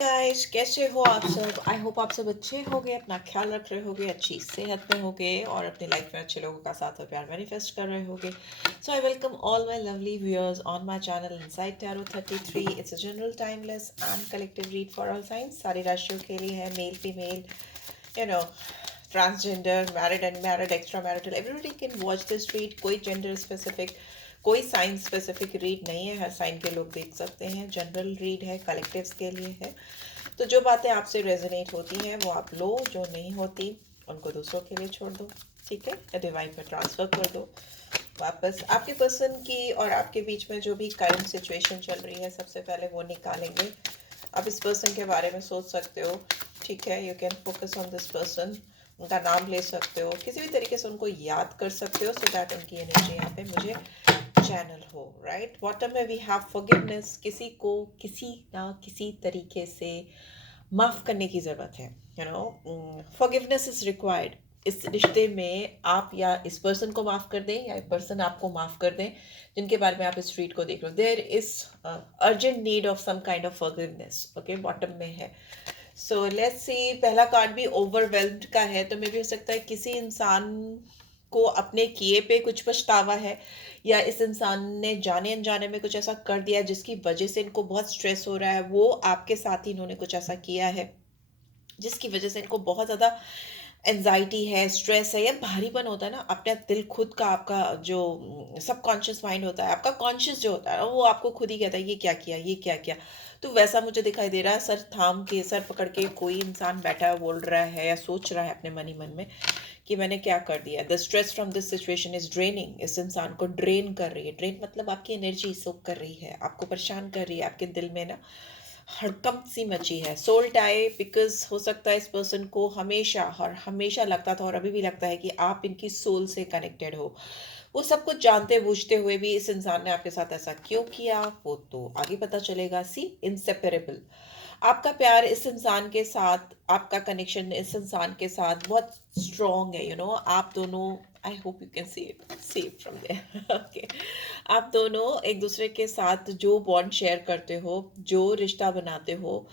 Guys, कैसे हो आप सब? आई होप आप सब अच्छे होगे, अपना ख्याल रख रहे होगे, अच्छी सेहत में होगे और अपनी लाइफ में अच्छे लोगों का साथ और प्यार मैनिफेस्ट कर रहे होगे. So I welcome all my lovely viewers on my channel inside tarot 33. It's a general timeless and collective read for all signs. सारी राशियों के लिए है, male female, you know, transgender, married unmarried, extra marital, everybody can watch this read. कोई gender specific, कोई sign specific read नहीं है. हर sign के लोग देख सकते हैं. जनरल रीड है, कलेक्टिव्स के लिए है. तो जो बातें आपसे रेजोनेट होती हैं वो आप लो, जो नहीं होती उनको दूसरों के लिए छोड़ दो. ठीक है, या डिवाइन में ट्रांसफर कर दो वापस. आपके पर्सन की और आपके बीच में जो भी करंट सिचुएशन चल रही है, सबसे पहले वो निकालेंगे. आप इस पर्सन के बारे में सोच सकते हो. ठीक है, you can focus on this person. उनका नाम ले सकते हो, किसी भी तरीके से उनको याद कर सकते हो, सो दैट उनकी एनर्जी यहाँ पे मुझे चैनल हो. राइट, बॉटम में वी हैव फॉरगिवनेस. किसी को किसी ना किसी तरीके से माफ करने की जरूरत है. You know, forgiveness is required. इस रिश्ते में आप या इस पर्सन को माफ कर दें या पर्सन आपको माफ कर दें, जिनके बारे में आप इस ट्रीट को देख रहे हो. There is urgent need of some kind of forgiveness. Okay, bottom में है. सो लेट्स सी, पहला कार्ड भी ओवरवेल्म्ड का है, तो मे भी हो सकता है किसी इंसान को अपने किए पे कुछ पछतावा है, या इस इंसान ने जाने अनजाने में कुछ ऐसा कर दिया जिसकी वजह से इनको बहुत स्ट्रेस हो रहा है. वो आपके साथ ही इन्होंने कुछ ऐसा किया है जिसकी वजह से इनको बहुत ज़्यादा एनजाइटी है, स्ट्रेस है, या भारीपन होता है ना अपना दिल खुद का. आपका जो सबकॉन्शियस माइंड होता है, आपका कॉन्शियस जो होता है, वो आपको खुद ही कहता है ये क्या किया, ये क्या किया. तो वैसा मुझे दिखाई दे रहा है. सर थाम के, सर पकड़ के कोई इंसान बैठा है, बोल रहा है या सोच रहा है अपने मन ही मन में कि मैंने क्या कर दिया. The stress from this situation is draining. इस इंसान को ड्रेन कर रही है. ड्रेन मतलब आपकी एनर्जी सोक कर रही है, आपको परेशान कर रही है. आपके दिल में ना हड़कंप सी मची है. सोल टाई, बिकॉज हो सकता है इस पर्सन को हमेशा और हमेशा लगता था और अभी भी लगता है कि आप इनकी सोल से कनेक्टेड हो. वो सब कुछ जानते बूझते हुए भी इस इंसान ने आपके साथ ऐसा क्यों किया, वो तो आगे पता चलेगा. सी, इनसेपरेबल. आपका प्यार इस इंसान के साथ, आपका कनेक्शन इस इंसान के साथ बहुत स्ट्रॉन्ग है. आप दोनों, I hope you can see it from there. Okay, आप दोनों एक दूसरे के साथ जो बॉन्ड शेयर करते हो, जो रिश्ता बनाते हो,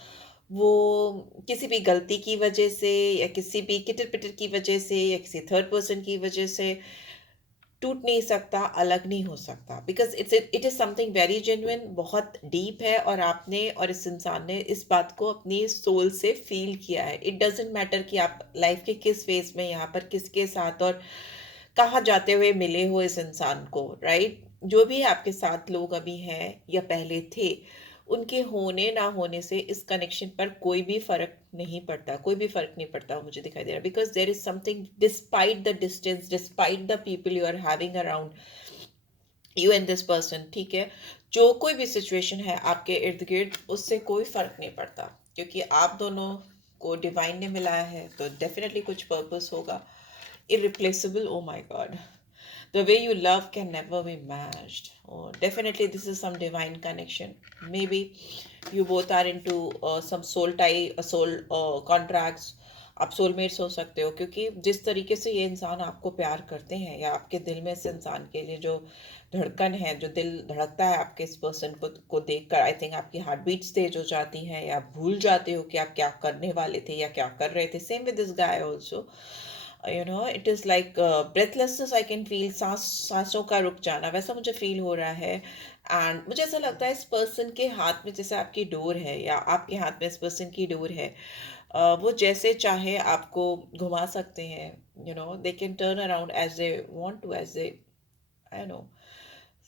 वो किसी भी गलती की वजह से या किसी भी किटर पिटर की वजह से या किसी थर्ड पर्सन की वजह से टूट नहीं सकता, अलग नहीं हो सकता. Because it is something very genuine, बहुत डीप है, और आपने और इस इंसान ने इस बात को अपनी सोल से फील किया है. इट डजेंट मैटर कि आप लाइफ के किस फेज में, यहाँ पर किसके साथ और कहाँ जाते हुए मिले हो इस इंसान को. राइट, जो भी आपके साथ लोग अभी हैं या पहले थे, उनके होने ना होने से इस कनेक्शन पर कोई भी फर्क नहीं पड़ता. कोई भी फर्क नहीं पड़ता, मुझे दिखाई दे रहा. Because there is something despite the distance, despite the people you are having around you and this person. ठीक है, जो कोई भी सिचुएशन है आपके इर्द गिर्द, उससे कोई फर्क नहीं पड़ता, क्योंकि आप दोनों को डिवाइन ने मिलाया है, तो डेफिनेटली कुछ पर्पस होगा. irreplaceable, oh my god, the way you love can never be matched. Oh, definitely this is some divine connection. Maybe you both are into some soul tie, soul contracts. आप soulmates हो सकते हो, क्योंकि जिस तरीके से ये इंसान आपको प्यार करते हैं, या आपके दिल में इस इंसान के लिए जो धड़कन है, जो दिल धड़कता है आपके इस पर्सन को देखकर, आई थिंक आपकी हार्ट बीट्स तेज हो जाती हैं, या आप भूल जाते हो कि आप क्या करने वाले थे या क्या कर रहे थे. Same with this guy also. It is like breathlessness. I can feel, सांसों का रुक जाना, वैसा मुझे फील हो रहा है. एंड मुझे ऐसा लगता है इस पर्सन के हाथ में जैसे आपकी डोर है, या आपके हाथ में इस पर्सन की डोर है. वो जैसे चाहे आपको घुमा सकते हैं. They can turn around as they want to, as they, I know,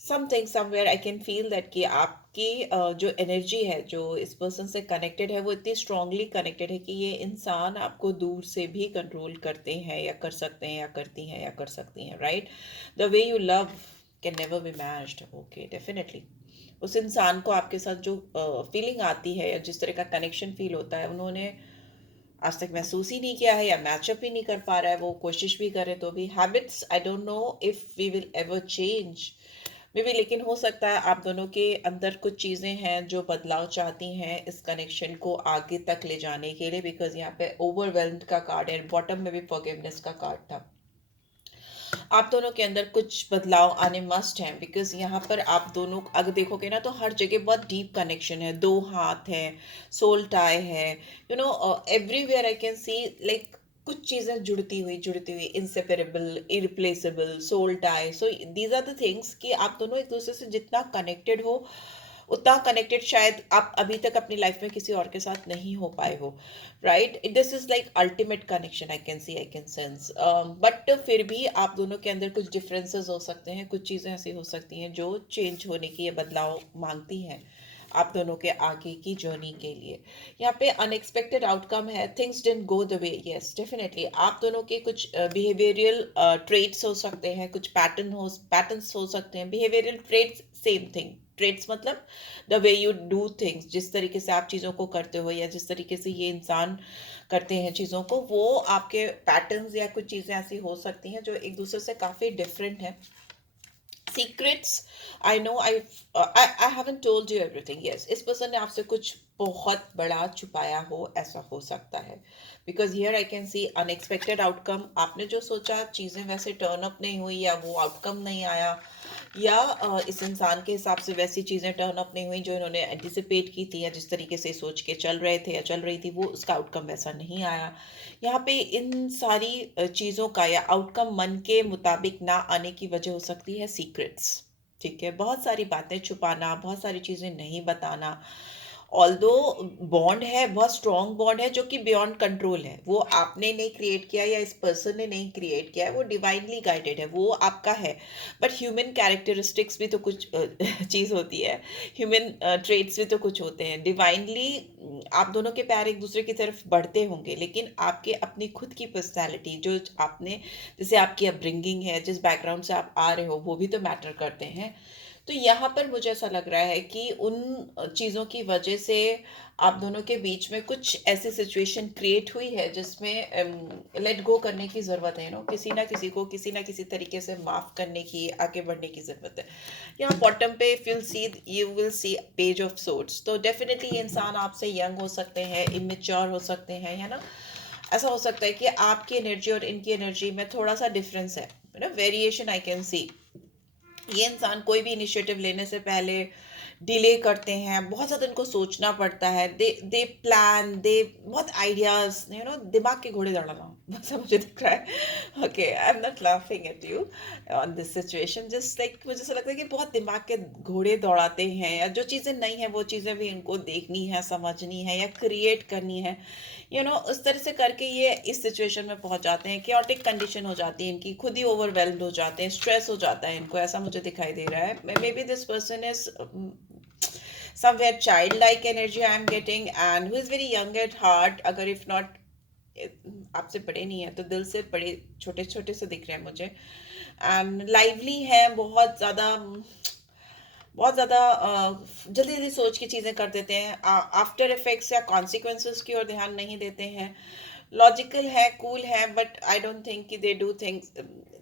something somewhere. I can feel that कि आपकी जो एनर्जी है, जो इस पर्सन से कनेक्टेड है, वो इतनी स्ट्रांगली कनेक्टेड है कि ये इंसान आपको दूर से भी कंट्रोल करते हैं, या कर सकते हैं, या करती हैं, या कर सकती हैं. Right, the way you love can never be matched. Okay, definitely उस इंसान को आपके साथ जो फीलिंग आती है, या जिस तरह का कनेक्शन फील होता है, उन्होंने आज तक महसूस ही नहीं किया है, या मैचअप ही नहीं कर पा रहा है. वो कोशिश भी करे तो भी. Habits, I don't know if we will ever change, maybe. लेकिन हो सकता है आप दोनों के अंदर कुछ चीज़ें हैं जो बदलाव चाहती हैं इस कनेक्शन को आगे तक ले जाने के लिए. बिकॉज यहाँ पे ओवरवेल्म्ड का कार्ड है, बॉटम में भी फॉरगिवनेस का कार्ड था. आप दोनों के अंदर कुछ बदलाव आने मस्ट हैं, बिकॉज यहाँ पर आप दोनों अगर देखोगे ना तो हर जगह बहुत डीप कनेक्शन है, दो हाथ है, सोल टाई है, everywhere I can see like कुछ चीजें जुड़ती हुई inseparable, irreplaceable, soul tie. So these are the things कि आप दोनों एक दूसरे से जितना कनेक्टेड हो, उतना कनेक्टेड शायद आप अभी तक अपनी लाइफ में किसी और के साथ नहीं हो पाए हो, right? This is like ultimate connection, I can C, I can sense. But फिर भी आप दोनों के अंदर कुछ डिफरेंसेस हो सकते हैं, कुछ चीज़ें ऐसी हो सकती हैं जो चेंज होने की या बदलाव मांगती हैं आप दोनों के आगे की जर्नी के लिए। यहाँ पे अनएक्सपेक्टेड आउटकम है, things didn't go the way. Yes, definitely आप दोनों के कुछ बिहेवियरल ट्रेट्स हो सकते हैं, कुछ पैटर्न्स हो सकते हैं। Behavioural traits, same thing, traits मतलब the way you do things, जिस तरीके से आप चीज़ों को करते हो या जिस तरीके से ये इंसान करते हैं चीज़ों को, वो आपके पैटर्न्स या कुछ चीज़ें ऐसी हो सकती हैं जो एक दूसरे से काफ़ी डिफरेंट है। Secrets, I know I haven't told you everything. Yes, इस पर्सन ने आपसे कुछ बहुत बड़ा छुपाया हो, ऐसा हो सकता है। Because here I can C unexpected outcome. आपने जो सोचा चीज़ें वैसे टर्न अप नहीं हुई, या वो आउटकम नहीं आया, या इस इंसान के हिसाब से वैसी चीज़ें टर्न अप नहीं हुई जो इन्होंने एंटिसिपेट की थी, या जिस तरीके से सोच के चल रहे थे या चल रही थी, वो उसका आउटकम वैसा नहीं आया। यहाँ पे इन सारी चीज़ों का या आउटकम मन के मुताबिक ना आने की वजह हो सकती है सीक्रेट्स। ठीक है, बहुत सारी बातें छुपाना, बहुत सारी चीज़ें नहीं बताना। ऑल्दो बॉन्ड है, बहुत स्ट्रॉन्ग बॉन्ड है जो कि बियॉन्ड कंट्रोल है, वो आपने नहीं क्रिएट किया या इस पर्सन ने नहीं क्रिएट किया है, वो डिवाइनली गाइडेड है, वो आपका है। बट ह्यूमन कैरेक्टरिस्टिक्स भी तो कुछ चीज़ होती है, ह्यूमन ट्रेट्स भी तो कुछ होते हैं डिवाइनली। आप दोनों के पैर एक दूसरे की तरफ बढ़ते होंगे, लेकिन आपके अपनी खुद की पर्सनैलिटी, जो आपने, जैसे आपकी अपब्रिंगिंग है, जिस बैकग्राउंड से आप आ रहे हो, वो भी तो मैटर करते हैं। तो यहाँ पर मुझे ऐसा लग रहा है कि उन चीज़ों की वजह से आप दोनों के बीच में कुछ ऐसी सिचुएशन क्रिएट हुई है जिसमें लेट गो करने की ज़रूरत है। किसी ना किसी को किसी ना किसी तरीके से माफ़ करने की, आगे बढ़ने की ज़रूरत है। यहाँ बॉटम पे you will see page of sorts. तो डेफिनेटली ये इंसान आपसे यंग हो सकते हैं, इमेच्योर हो सकते हैं, है ना? ऐसा हो सकता है कि आपकी एनर्जी और इनकी एनर्जी में थोड़ा सा डिफरेंस है ना, वेरिएशन आई कैन सी। ये इंसान कोई भी इनिशिएटिव लेने से पहले डिले करते हैं, बहुत ज़्यादा इनको सोचना पड़ता है, दे प्लान, दे बहुत आइडियाज, दिमाग के घोड़े दौड़ाना वैसा मुझे दिख रहा है। Okay, I am not laughing at you on this situation, just like मुझे ऐसा लगता है कि बहुत दिमाग के घोड़े दौड़ाते हैं, या जो चीज़ें नहीं है वो चीज़ें भी इनको देखनी है, समझनी है, या क्रिएट करनी है। उस तरह से करके ये इस सिचुएशन में पहुंच जाते हैं, क्योटिक कंडीशन हो जाती है इनकी, खुद ही ओवरवेल्म्ड हो जाते हैं, स्ट्रेस हो जाता है इनको, ऐसा मुझे दिखाई दे रहा है। May be this person is somewhere childlike energy I am getting, and who is very young at heart, अगर if not आपसे बड़े नहीं है तो दिल से बड़े, छोटे छोटे से दिख रहे हैं मुझे। एंड लाइवली है, बहुत ज़्यादा जल्दी जल्दी सोच की चीज़ें कर देते हैं, आफ्टर इफेक्ट्स या कॉन्सिक्वेंसेस की ओर ध्यान नहीं देते हैं। लॉजिकल है, कूल है, बट आई डोंट थिंक कि they do things,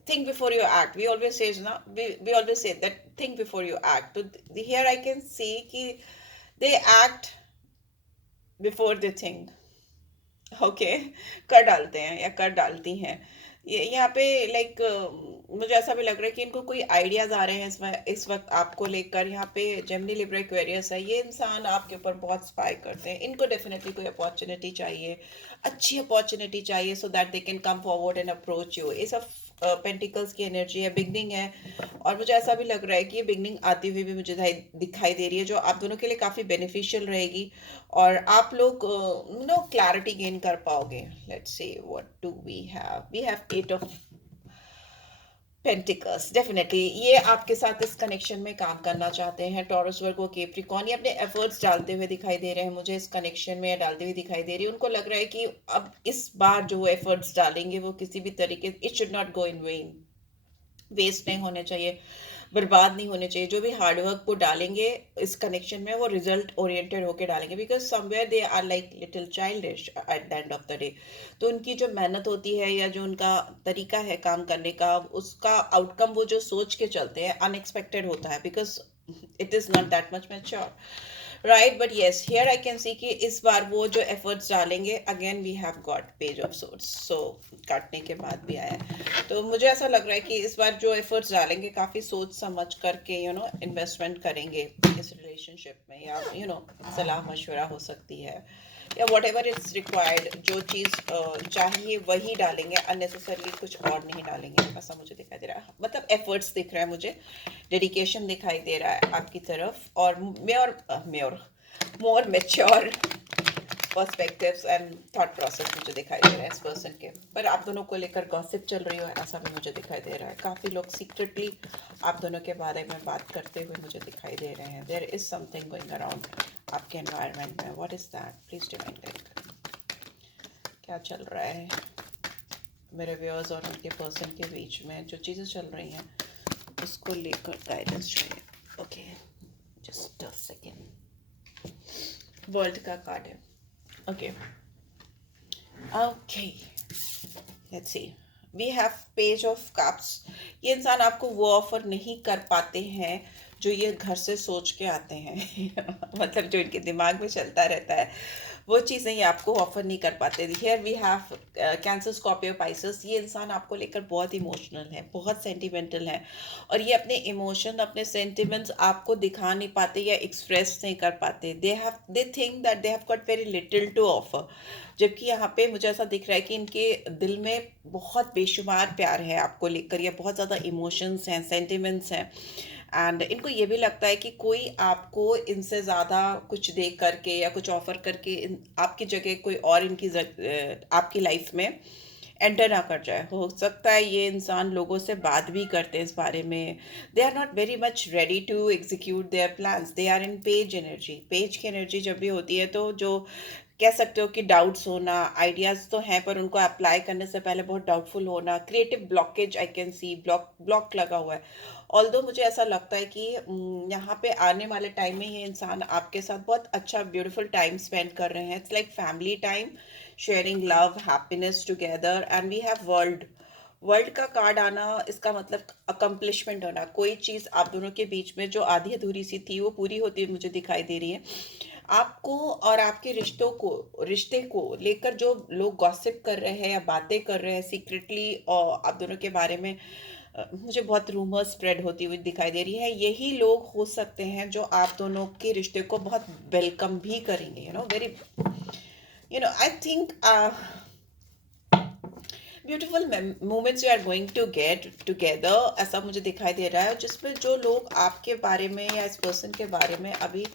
think before you act, we always say na, we always say that think before you act. So here I can see कि they act before they think. Okay, कर डालते हैं या कर डालती हैं। ये यहाँ पे लाइक मुझे ऐसा भी लग रहा है कि इनको कोई आइडियाज आ रहे हैं इस वक्त आपको लेकर। यहाँ पे जेमिनी लिब्रा एक्वेरियस है, ये इंसान आपके ऊपर बहुत स्पाई करते हैं, इनको डेफिनेटली कोई अपॉर्चुनिटी चाहिए, अच्छी अपॉर्चुनिटी चाहिए, so that they can come forward and approach you. ये सब पेंटिकल्स की एनर्जी है, बिगनिंग है, और मुझे ऐसा भी लग रहा है कि ये बिगनिंग आती हुई भी मुझे दिखाई दे रही है, जो आप दोनों के लिए काफ़ी बेनिफिशियल रहेगी, और आप लोग क्लैरिटी गेन कर पाओगे। Let's see what do we have eight of pentacles. Definitely ये आपके साथ इस कनेक्शन में काम करना चाहते हैं, टॉरस, वर्गो, कैप्रिकॉर्न। ये अपने एफर्ट्स डालते हुए दिखाई दे रहे हैं मुझे इस कनेक्शन में, डालते हुए दिखाई दे रही है। उनको लग रहा है कि अब इस बार जो वो एफर्ट्स डालेंगे वो किसी भी तरीके, it should not go in vain, waste नहीं होने चाहिए, बर्बाद नहीं होने चाहिए। जो भी हार्डवर्क वो डालेंगे इस कनेक्शन में, वो रिजल्ट ओरिएंटेड होकर डालेंगे, because somewhere they are like little childish at the end of the day. तो उनकी जो मेहनत होती है या जो उनका तरीका है काम करने का, उसका आउटकम वो जो सोच के चलते हैं अनएक्सपेक्टेड होता है, because it is not that much mature. Right, but yes here I can see कि इस बार वो जो एफर्ट्स डालेंगे, again we have got page of swords, so काटने के बाद भी आया है। तो मुझे ऐसा लग रहा है कि इस बार जो एफर्ट्स डालेंगे काफ़ी सोच समझ करके इन्वेस्टमेंट करेंगे इस रिलेशनशिप में, या सलाह मशवरा हो सकती है, या वट एवर इट्स रिक्वायर्ड, जो चीज़ चाहिए वही डालेंगे, अननेसेसरली कुछ और नहीं डालेंगे, ऐसा मुझे दिखाई दे रहा है। मतलब एफर्ट्स दिख रहा है मुझे, डेडिकेशन दिखाई दे रहा है आपकी तरफ, और मोर mature perspectives and thought process मुझे दिखाई दे रहा है इस पर्सन के। पर आप दोनों को लेकर गॉसिप चल रही हो, ऐसा भी मुझे दिखाई दे रहा है। काफ़ी लोग सीक्रेटली आप दोनों के बारे में बात करते हुए मुझे दिखाई दे रहे हैं। There is something going around आपके एनवायरनमेंट में। What is that? Please divine guide करें, क्या चल रहा है मेरे व्यूअर्स और उनके पर्सन के बीच में, जो चीज़ें चल रही हैं उसको लेकर गाइडेंस चाहिए। Okay, just a second. World का कार्ड है। Okay okay, let's see, we have page of cups. ये इंसान आपको वो ऑफर नहीं कर पाते हैं जो ये घर से सोच के आते हैं मतलब जो इनके दिमाग में चलता रहता है, वो चीज़ें ये आपको ऑफर नहीं कर पाते। Here we have Cancer, Scorpio, Pisces. ये इंसान आपको लेकर बहुत इमोशनल है, बहुत सेंटिमेंटल है, और ये अपने इमोशन, अपने सेंटिमेंट्स आपको दिखा नहीं पाते या एक्सप्रेस नहीं कर पाते। They think that they have got very little to offer, जबकि यहाँ पे मुझे ऐसा दिख रहा है कि इनके दिल में बहुत बेशुमार प्यार है आपको लेकर, या बहुत ज़्यादा इमोशंस हैं, सेंटिमेंट्स हैं, एंड इनको ये भी लगता है कि कोई आपको इनसे ज़्यादा कुछ दे करके या कुछ ऑफर करके आपकी जगह कोई और आपकी लाइफ में एंटर ना कर जाए। हो सकता है ये इंसान लोगों से बात भी करते हैं इस बारे में। They are not very much ready to execute their plans, they are in page energy. Page की एनर्जी जब भी होती है तो जो कह सकते हो कि डाउट्स होना, आइडियाज़ तो हैं पर उनको अप्लाई करने से पहले बहुत डाउटफुल होना, creative blockage, I can see block लगा हुआ है। ऑल्दो मुझे ऐसा लगता है कि यहाँ पे आने वाले टाइम में ये इंसान आपके साथ बहुत अच्छा ब्यूटीफुल टाइम स्पेंड कर रहे हैं। It's like family time, sharing love, happiness together, and we have world. World का कार्ड आना, इसका मतलब अकम्पलिशमेंट होना। कोई चीज़ आप दोनों के बीच में जो आधी अधूरी सी थी वो पूरी होती हुई मुझे दिखाई दे रही है। आपको और आपके रिश्ते को लेकर जो लोग गॉसिप कर रहे हैं या बातें कर रहे हैं सीक्रेटली और आप दोनों के बारे में, मुझे बहुत रूमर्स स्प्रेड होती हुई दिखाई दे रही है। यही लोग हो सकते हैं जो आप दोनों के रिश्ते को बहुत वेलकम भी करेंगे। Very I think beautiful moments you are going to get together, ऐसा मुझे दिखाई दे रहा है, जिसमें जो लोग आपके बारे में या इस पर्सन के बारे में अभी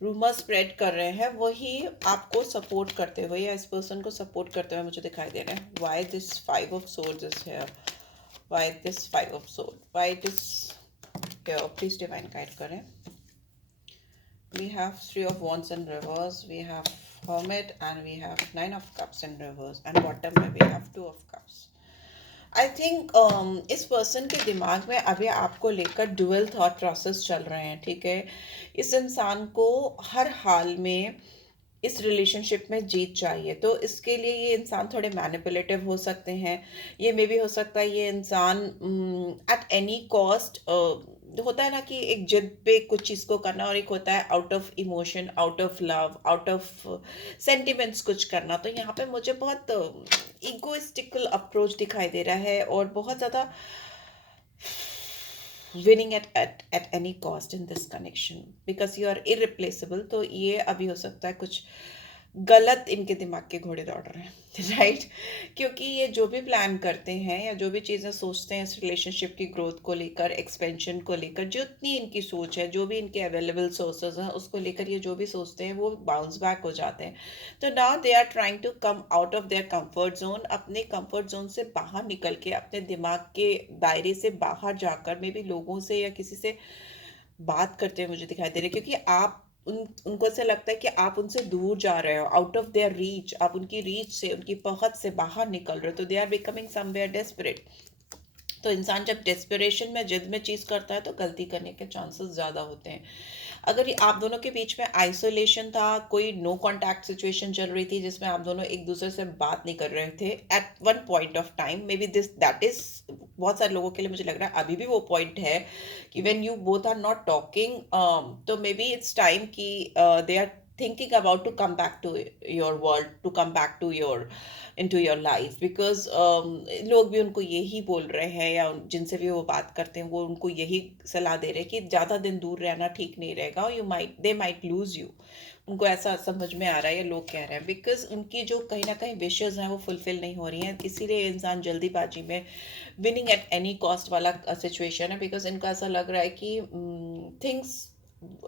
रूमर स्प्रेड कर रहे हैं वही आपको सपोर्ट करते हुए या इस पर्सन को सपोर्ट करते हुए मुझे दिखाई दे रहे हैं। Why this 5 of swords is here? Why this 5 of swords? Why this here? Please divine guide करें। We have 3 of wands in reverse, we have hermit, and we have 9 of cups in reverse, and bottom में we have 2 of cups. I think इस person के दिमाग में अभी आपको लेकर dual thought process चल रहे हैं, ठीक है। इस इंसान को हर हाल में इस रिलेशनशिप में जीत चाहिए, तो इसके लिए ये इंसान थोड़े मैनिपुलेटिव हो सकते हैं। ये मे भी हो सकता है ये इंसान एट एनी कॉस्ट, होता है ना कि एक जिद पे कुछ चीज़ को करना, और एक होता है out of emotion, out of love, out of sentiments कुछ करना। तो यहाँ पे मुझे बहुत इगोइस्टिकल अप्रोच दिखाई दे रहा है, और बहुत ज़्यादा winning at any cost in this connection because you are irreplaceable। तो ये अभी हो सकता है कुछ गलत इनके दिमाग के घोड़े दौड़ रहे हैं राइट। क्योंकि ये जो भी प्लान करते हैं या जो भी चीज़ें सोचते हैं इस रिलेशनशिप की ग्रोथ को लेकर, एक्सपेंशन को लेकर, जितनी इनकी सोच है, जो भी इनके अवेलेबल सोर्सेज हैं उसको लेकर ये जो भी सोचते हैं वो बाउंस बैक हो जाते हैं। तो now they are trying to come out of their comfort zone, अपने कंफर्ट जोन से बाहर निकल के, अपने दिमाग के दायरे से बाहर जाकर मे बी लोगों से या किसी से बात करते हुए मुझे दिखाई दे रहे हैं, क्योंकि आप उनको ऐसा लगता है कि आप उनसे दूर जा रहे हो, आउट ऑफ देयर रीच, आप उनकी रीच से, उनकी पहुंच से बाहर निकल रहे हो। तो they are becoming somewhere desperate. तो इंसान जब डेस्परेशन में जिद में चीज़ करता है तो गलती करने के चांसेस ज़्यादा होते हैं। अगर ये आप दोनों के बीच में आइसोलेशन था, कोई नो कांटेक्ट सिचुएशन चल रही थी जिसमें आप दोनों एक दूसरे से बात नहीं कर रहे थे at one point of time, maybe this that is, बहुत सारे लोगों के लिए मुझे लग रहा है अभी भी वो पॉइंट है कि when you both are not talking, तो मे बी इट्स टाइम कि they are thinking about to come back to your world, to come back to your into your life, because लोग भी उनको यही बोल रहे हैं या जिनसे भी वो बात करते हैं वो उनको यही सलाह दे रहे हैं कि ज़्यादा दिन दूर रहना ठीक नहीं रहेगा, you might they might lose you. उनको ऐसा समझ में आ रहा है या लोग कह रहे हैं, बिकॉज उनकी जो कहीं ना कहीं विशेज़ हैं वो फुलफिल नहीं हो रही हैं, इसीलिए इंसान जल्दीबाजी में विनिंग एट एनी कॉस्ट वाला सिचुएशन है, बिकॉज इनको ऐसा लग रहा है कि things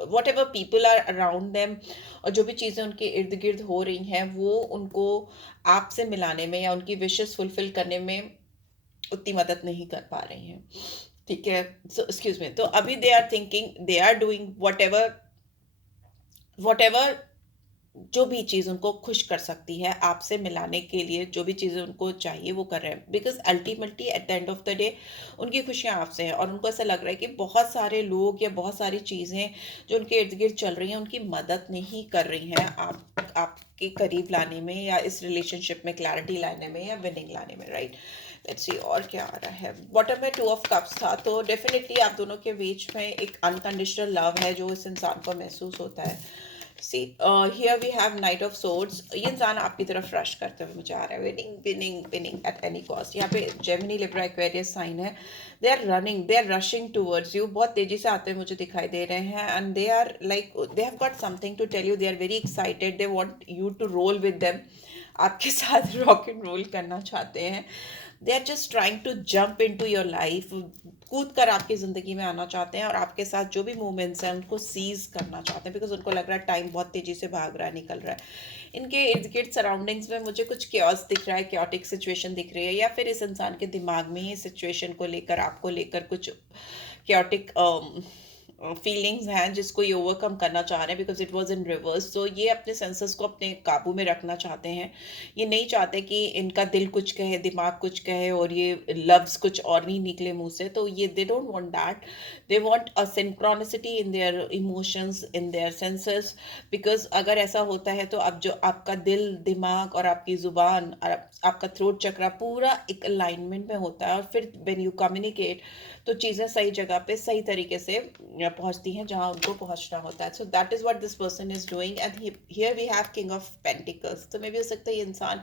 whatever people are around them, और जो भी चीज़ें उनके इर्द गिर्द हो रही हैं वो उनको आपसे मिलाने में या उनकी विशेस फुलफिल करने में उतनी मदद नहीं कर पा रही हैं। ठीक है, सो एक्सक्यूज मी, तो अभी they are thinking, they are doing whatever जो भी चीज़ उनको खुश कर सकती है आपसे मिलाने के लिए, जो भी चीज़ें उनको चाहिए वो कर रहे हैं, because ultimately at the end of the day उनकी खुशियाँ आपसे हैं, और उनको ऐसा लग रहा है कि बहुत सारे लोग या बहुत सारी चीज़ें जो उनके इर्द गिर्द चल रही हैं उनकी मदद नहीं कर रही हैं आपके करीब लाने में या इस रिलेशनशिप में क्लैरिटी लाने में या विनिंग लाने में, राइट। लेट्स सी और क्या आ रहा है। बॉटम में 2 ऑफ कप्स था, तो डेफिनेटली आप दोनों के बीच में एक अनकंडीशनल लव है जो इस इंसान को महसूस होता है। See here we have knight of swords, ये इंसान आपकी तरफ रश करते हुए मुझे आ रहा है, winning winning winning at any cost. यहाँ पे जेमिनी लिब्रा एक्वेरियस साइन है, they are running, they are rushing towards you, बहुत तेजी से आते हुए मुझे दिखाई दे रहे हैं, and they are like they have got something to tell you, they are very excited, they want you to roll with them, आपके साथ रॉक एंड रोल करना चाहते हैं। They are just trying to jump into your life, कूद कर आपकी ज़िंदगी में आना चाहते हैं और आपके साथ जो भी मूवमेंट्स हैं उनको सीज करना चाहते हैं, बिकॉज उनको लग रहा है टाइम बहुत तेज़ी से भाग रहा है, निकल रहा है। इनके इर्द गिर्द सराउंडिंग्स में मुझे कुछ क्योस दिख रहा है, क्योटिक सिचुएशन दिख रही है, या फिर इस इंसान के दिमाग में ही सिचुएशन को लेकर, आपको लेकर कुछ क्योटिक फीलिंग्स हैं जिसको ये ओवरकम करना चाह रहे हैं, because it was in reverse. तो ये अपने सेंसेस को अपने काबू में रखना चाहते हैं, ये नहीं चाहते कि इनका दिल कुछ कहे, दिमाग कुछ कहे और ये लव्स कुछ और नहीं निकले मुंह से, तो ये they don't want that, they want a synchronicity in their emotions, in their senses, because अगर ऐसा होता है तो अब जो आपका दिल, दिमाग और आपकी ज़ुबान और आपका थ्रोट चक्रा पूरा एक अलाइनमेंट में होता है, और फिर व्हेन यू कम्युनिकेट तो चीज़ें सही जगह पे सही तरीके से पहुंचती हैं जहां उनको पहुंचना होता है। So that is what this person is doing, and here we have king of pentacles. तो मे भी हो सकता है ये इंसान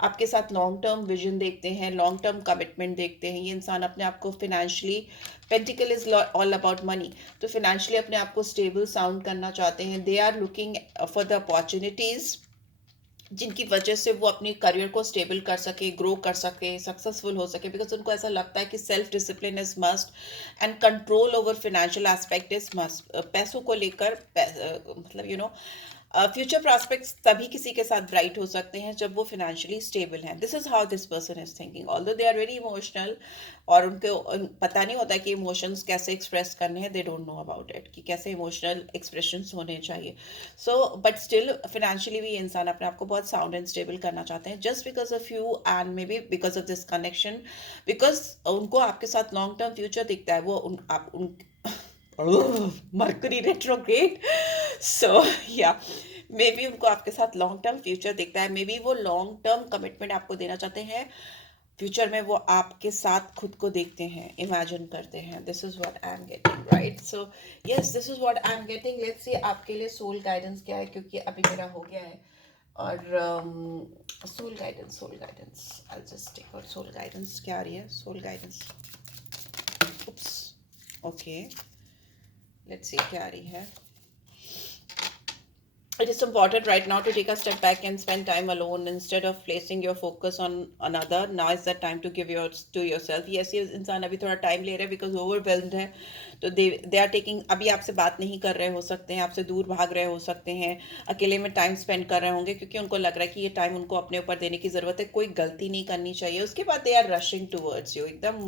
आपके साथ लॉन्ग टर्म विजन देखते हैं, लॉन्ग टर्म कमिटमेंट देखते हैं। ये इंसान अपने आप को financially, pentacle is all about money, तो फिनेंशियली अपने आप को स्टेबल साउंड करना चाहते हैं। They are looking for the opportunities जिनकी वजह से वो अपनी करियर को स्टेबल कर सके, ग्रो कर सके, सक्सेसफुल हो सके, बिकॉज उनको ऐसा लगता है कि self discipline is must and control over financial aspect is must. पैसों को लेकर मतलब फ्यूचर प्रॉस्पेक्ट्स तभी किसी के साथ ब्राइट हो सकते हैं जब वो फिनेंशियली स्टेबल हैं। This is how this person is thinking, although they are very emotional, और उनको पता नहीं होता कि इमोशंस कैसे एक्सप्रेस करने हैं, they don't know about it कि कैसे इमोशनल एक्सप्रेशंस होने चाहिए। सो बट स्टिल फिनेंशियली भी इंसान अपने आप को बहुत साउंड एंड स्टेबल करना चाहते हैं, just because of you and may be because of this connection, because उनको आपके साथ लॉन्ग टर्म फ्यूचर दिखता है। वो आप उन मरकरी रेट्रोग्रेड, सो या मे बी उनको आपके साथ लॉन्ग टर्म फ्यूचर दिखता है, मे बी वो लॉन्ग टर्म कमिटमेंट आपको देना चाहते हैं, फ्यूचर में वो आपके साथ खुद को देखते हैं, इमेजिन करते हैं। This is what I am getting, right. So yes, this is what I am getting. Let's see आपके लिए सोल गाइडेंस क्या है, क्योंकि अभी मेरा हो गया है। और soul guidance I just take out soul guidance, क्या आ रही है soul guidance. Oops, okay, let's see क्या आ रही है। It is important right now to take a step back and spend time alone instead of placing your focus on another. Now is the time to give yours to yourself. Yes, ये इंसान अभी थोड़ा time ले रहा है because overwhelmed है, तो they are taking, अभी आपसे बात नहीं कर रहे हो सकते हैं, आपसे दूर भाग रहे हो सकते हैं, अकेले में टाइम स्पेंड कर रहे होंगे क्योंकि उनको लग रहा है कि ये टाइम उनको अपने ऊपर देने की ज़रूरत है, कोई गलती नहीं करनी चाहिए। उसके बाद they are rushing towards you, एकदम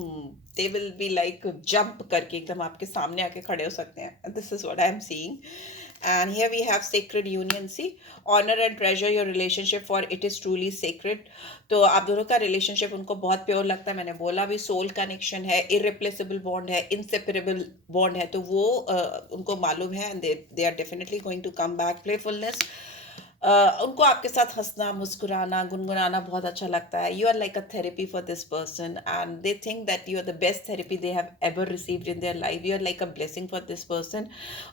they will be like jump करके एकदम आपके सामने आके खड़े हो सकते हैं। This is what I am seeing. And here we have sacred union. See, honor and treasure your relationship for it is truly sacred. तो आप दोनों का रिलेशनशिप उनको बहुत प्योर लगता है. मैंने बोला भी सोल कनेक्शन है, इररिप्लेसेबल बॉन्ड है, इनसेपरेबल बॉन्ड है. तो वो उनको मालूम है and they are definitely going to come back. Playfulness, उनको आपके साथ हंसना, मुस्कुराना, गुनगुनाना बहुत अच्छा लगता है. You are like a therapy for this person and they think that you are the best therapy they have ever received in their life. You are like a blessing for this person.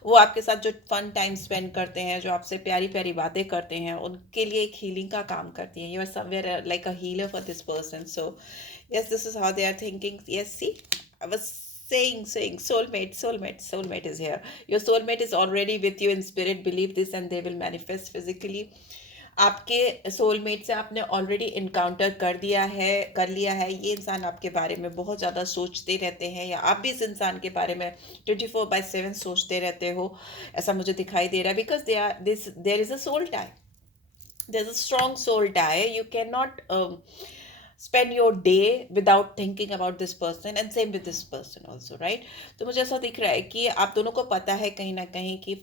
वो आपके साथ जो fun time spend करते हैं, जो आपसे प्यारी प्यारी बातें करते हैं, उनके लिए एक हीलिंग का काम करती हैं. You are somewhere like a healer for this person. So yes, this is how they are thinking. Yes, see, I was saying soulmate is here. Your soulmate is already with you in spirit. Believe this and they will manifest physically. आपके soulmate से आपने already encounter कर लिया है. ये इंसान आपके बारे में बहुत ज़्यादा सोचते रहते हैं, या आप भी इस इंसान के बारे में 24/7 सोचते रहते हो, ऐसा मुझे दिखाई दे रहा है. Because there is a soul tie. There's a strong soul tie. You cannot spend your day without thinking about this person, and same with this person also, right? तो मुझे ऐसा दिख रहा है कि आप दोनों को पता है कहीं ना कहीं कि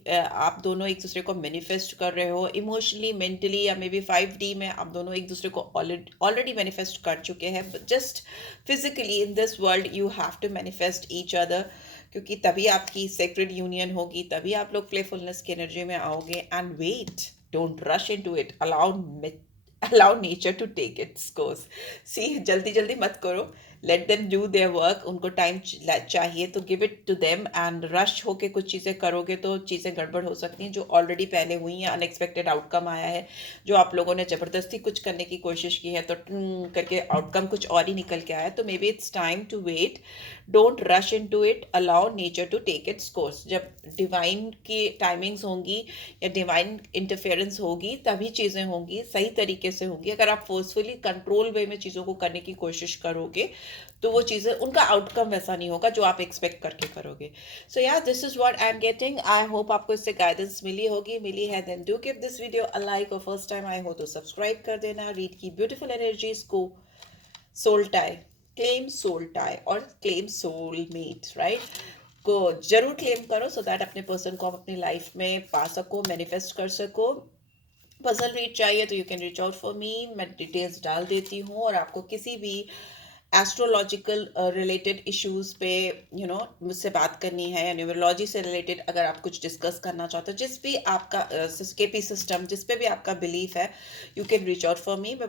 आप दोनों एक दूसरे को मैनिफेस्ट कर रहे हो इमोशनली, मेंटली, या मे बी 5D में आप दोनों एक दूसरे को ऑलरेडी मैनिफेस्ट कर चुके हैं. Just physically in this world you have to manifest each other, क्योंकि तभी आपकी सेक्रेड यूनियन होगी, तभी आप लोग प्लेफुलनेस की एनर्जी में आओगे. And wait, don't rush into it. Allow nature to take its course. See, जल्दी जल्दी मत करो. Let them do their work. उनको टाइम चाहिए तो give it to them. And rush होके कुछ चीज़ें करोगे तो चीज़ें गड़बड़ हो सकती हैं, जो ऑलरेडी पहले हुई हैं. अनएक्सपेक्टेड आउटकम आया है, जो आप लोगों ने ज़बरदस्ती कुछ करने की कोशिश की है तो करके आउटकम कुछ और ही निकल के आया. तो maybe it's time to wait. Don't rush into it. Allow nature to take its course. जब डिवाइन की टाइमिंग्स होंगी या डिवाइन इंटरफेरेंस होगी तभी चीज़ें होंगी, सही तरीके से होंगी. अगर आप फोर्सफुली कंट्रोल वे में चीज़ों को करने की कोशिश करोगे तो वो चीज़ें, उनका आउटकम वैसा नहीं होगा जो आप एक्सपेक्ट करके करोगे. सो या this is what I am getting. I hope आपको इससे गाइडेंस मिली है. Then do give this video a like, और फर्स्ट टाइम आई हो तो सब्सक्राइब कर देना. रीड की ब्यूटीफुल एनर्जीज को soul tie, claim soul tie और क्लेम सोल मेट, राइट, को जरूर क्लेम करो, सो दैट अपने पर्सन को आप अपनी लाइफ में पा सको, मैनिफेस्ट कर सको. पर्सनल रीड चाहिए तो you can reach out for me. मैं डिटेल्स डाल देती हूँ. और आपको किसी भी एस्ट्रोलॉजिकल रिलेटेड इश्यूज पे मुझसे बात करनी है, या न्यूमरोलॉजी से रिलेटेड अगर आप कुछ डिस्कस करना चाहते हो, जिस भी आपका केपी सिस्टम, जिस पे भी आपका बिलीफ है, you can reach out for me. मैं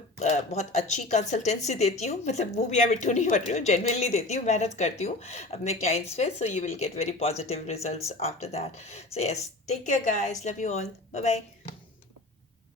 बहुत अच्छी कंसल्टेंसी देती हूँ, मतलब मुँह भी मिट्टू नहीं बन रही हूँ, जेन्युइनली देती हूँ, मेहनत करती हूँ अपने क्लाइंट्स पे. So you will get very positive results after that. So yes, take care guys, love you all, bye bye.